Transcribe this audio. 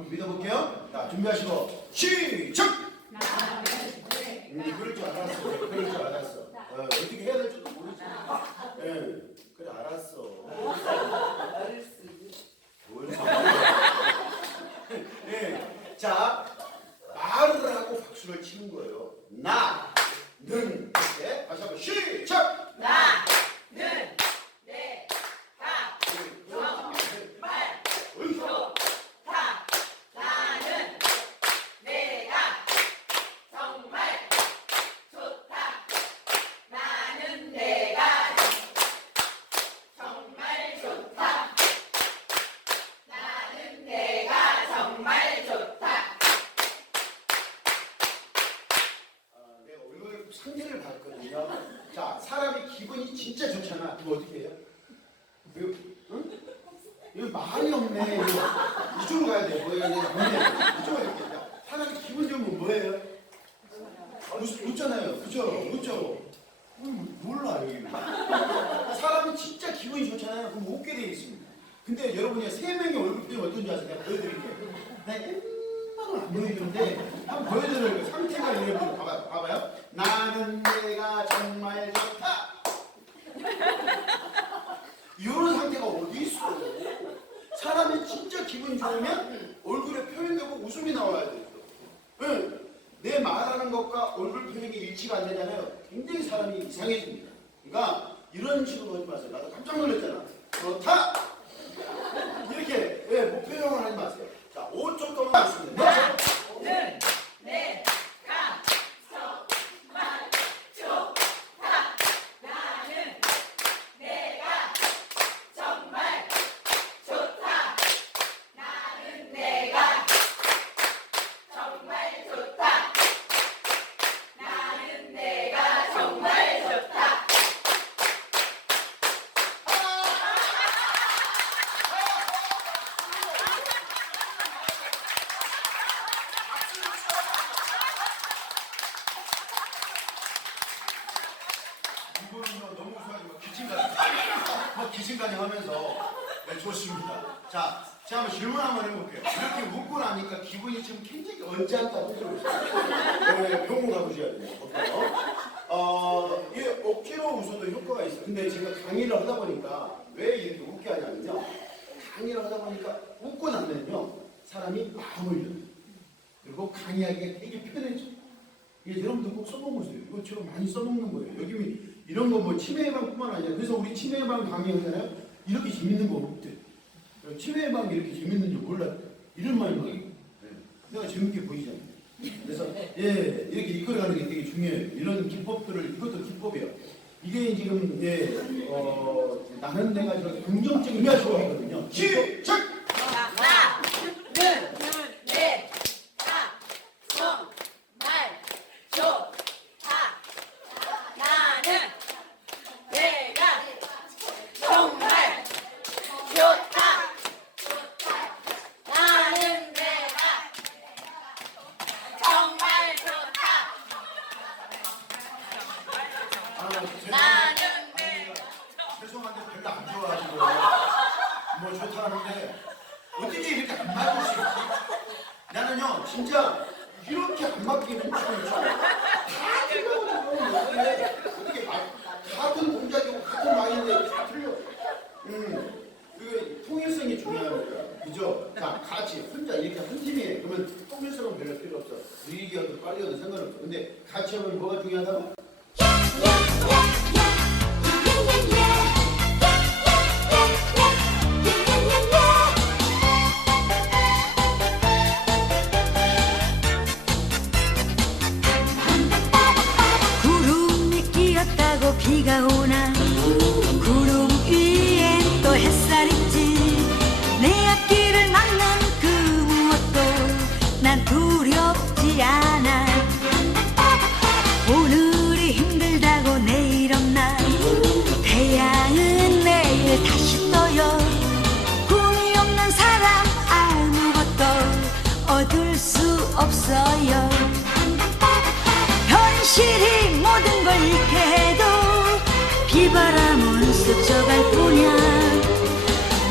한번 믿어볼게요. 자, 준비하시고 시작. 음, 그럴 줄 알았어. 그럴 줄 알았어. 어, 어떻게 해야 될지도 모르지. 예, 그래 알았어. 뭘 예, 자 말을 하고 박수를 치는 거예요. 나, 는, 이렇게 다시 한번 시작. 나, 는, 내, 가, 정말, 좋다. 나는 내가 정말 좋다. 나는 내가 정말 좋다. 나는 내가 정말 좋다. 아, 내가 상태를 봤거든요. 자, 사람이 기분이 진짜 좋잖아. 그거 어떻게 해요? 이거, 응? 이거 말이 없네. 이거. 이쪽으로 가야 돼. 없네. 이쪽으로 이렇게. 자, 사람이 기분 좋으면 뭐예요? 웃, 웃잖아요. 그죠? 웃죠? 음, 몰라, 여기. 사람이 진짜 기분이 좋잖아요. 그럼 웃게 돼 있습니다. 근데 여러분이 세 명의 얼굴 표정이 어떤지 아세요? 내가 보여드릴게요. 내 가 웬만하면 안 보여주는데 한번 보여드려요. 상태가 이래 보여. 봐봐요. 봐봐요. 나는 내가 정말 좋다. 이런 상태가 어디 있어? 사람이 진짜 기분이 좋으면 얼굴에 표현되고 웃음이 나와야 돼요. 응. 내 말하는 것과 얼굴 표현이 일치가 안 되잖아요. 굉장히 사람이 이상해집니다. 그러니까 이런 식으로 하지 마세요. 나도 깜짝 놀랐잖아. 이렇게 예, 목표형을 하지 마세요. 자, 5초 동안 하겠습니다. 나는 내가 정말 좋다. 나는 내가 정말 좋다. 나는 내가 정말 좋다. 나는 내가 정말 좋다. 이거는요 너무 좋아요. 뭐 기침가니, 뭐 기침가니 하면서 네, 좋습니다. 자, 제가 한번 질문 한번 해볼게요. 이렇게 웃고 나니까 기분이 지금 굉장히 언짢다고 들어오시죠. 네, 병원 가보셔야 돼요. 어, 이게 억지로 웃어도 효과가 있어요. 근데 제가 강의를 하다 보니까 왜 이렇게 웃게 하냐면요. 강의를 하다 보니까 웃고 나면요 사람이 마음을 열어요. 그리고 강의하기가 되게 편해져. 이게 여러분들 꼭 써먹으세요. 이것처럼 많이 써먹는 거예요. 여기 이런 거 뭐 치매 예방뿐만 아니라 그래서 우리 치매 예방 강의하잖아요. 이렇게 재밌는 거 없대. 치매 예방이 이렇게 재밌는 줄 몰랐대. 이런 말이 막 내가 재밌게 보이잖아요. 그래서 예 이렇게 이끌어가는 게 되게 중요해요. 이런 기법들을 이것도 기법이에요. 이게 지금 예 어 나는 내가 긍정적인 표현이거든요. 시작. 나는 내가 정말 좋다. 나는 내가 정말 좋다. 나는 내가 정말 좋다. 아, 죄송합니다. 나는 내가 죄송한데 별로 안 좋아하시고 뭐 좋다는데 어떻게 이렇게 안 맞을 수 있지? 나는요 진짜 이렇게 안 맞기는 춤을 다 틀려가지고 어떻게 마- 같은 동작이고 같은 마인데 다 틀려. 음, 그 통일성이 중요합니다. 그죠? 자 같이 혼자 이렇게 한 팀이에요. 그러면 통일성은 별로 필요 없어. 하든 빨리 하든 상관없어. 근데 같이 하면 뭐가 중요하다고? 없어